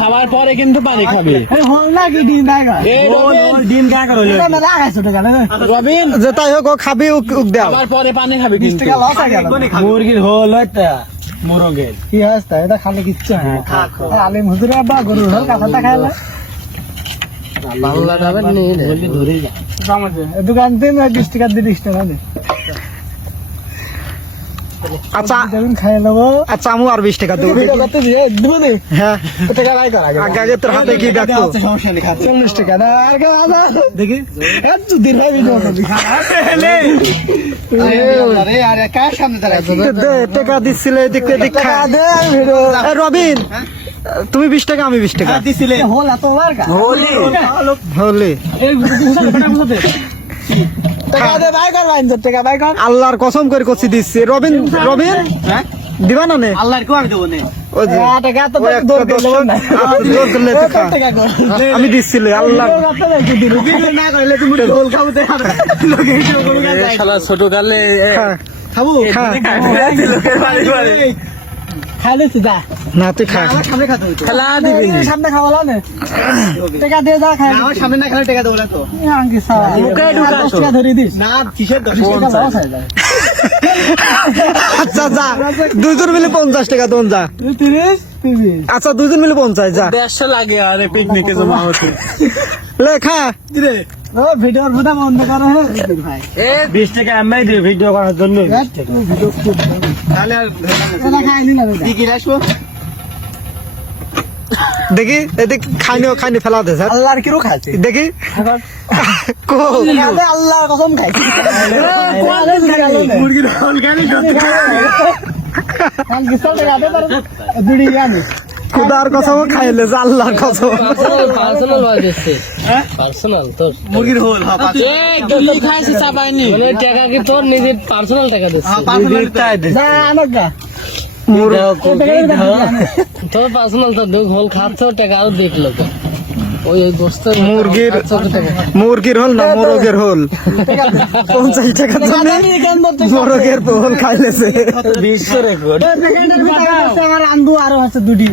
খাবার পরে কিন্তু পানি খাবি রবিন যে তাই হোক ও খাবি উক দেও খাবার পরে পানি খাবি কিন্তু মুরগির হোল হইতা মোরগের কি হস্তা এটা খালি কিচ্ছু না আলিম হুজুরে বা গরুর হোল কাঁচাটা খাইলে বাংলা ডাবের নেই বলি ধরে যা দোকান থেকে 20 টাকা দিয়ে 20 টাকা দে আচ্ছা খাই নেবো আচ্ছা আমু আর 20 টাকা দেবো হ্যাঁ টাকা লাই কর আগে তোর হাতে কি দেখো 40 টাকা না আর দেখি এত দিন হয় ভিডিও আরে আরে কার সামনে দাঁড়ায় দে টাকা দিছিলে দেখতে দেখা দে রবিন তুমি 20 টাকা আমি 20 টাকা দিছিলে হোল এত মারকা হোলি টাকা দে ভাই কর লাইন টাকা ভাই কর আল্লাহর কসম করে কছি দিছি রবিন দিবা না নে আল্লাহর কো আমি দেব নে ওই যে টাকা তো দৌড় দিলে না দৌড় দিলে টাকা আমি দিছিলে আল্লাহ ভিডিও না করলে তুমি ঢোল খাও দে শালা ছোট গালে খাবো লোকের বাড়ি বাড়ি খাইলে যা না তুই খা আমার সামনে খাতে হইতো খেলা দিবি সামনে খাওয়ালা না টাকা দে যা খাই আমার সামনে না খেলে টাকা দেব না তো আঙ্কি সারা মুখে ঢুকা 10 টাকা ধরে দিস না কিসের 10 টাকা লস হয়ে যায় আচ্ছা যা দুইজন মিলে 50 টাকা দন যা 30 আচ্ছা দুইজন মিলে 50 যা 150 লাগে আরে পিকনিকে জমা হতে লেখা দিরে ও ভিডিওর বুদা বন্ধ করো ভাই 20 টাকা আমি দিই ভিডিও করার জন্য ভিডিও খুব তাহলে আর এটা খাই নি না কি আসবো দেখি এদিক খাইনি ফেলা দে স্যার আল্লাহর কিরো খাইছে দেখি কো আল্লাহর কসম খাইছি মুরগির হল গানি দুড়ি গানি খুদার কসম খাইলে যে আল্লাহর কসম পার্সোনাল বাজেছে পার্সোনাল তোর মুরগির হল এই গলি খাইছে চাপাইনি মানে টাকা কি তোর নিজের পার্সোনাল টাকা দিছিস যা আনগা তোর পার্সোনাল তো দুই হল খাচ্ছ টাকাও দেখলো তো ওই গোস্ত মুরগির হল না মোরগের হল 50 টাকা জন্য মোরগের হল খাইলেছে বিশ্ব রেকর্ড আমার আন্দু আরো আছে দুটি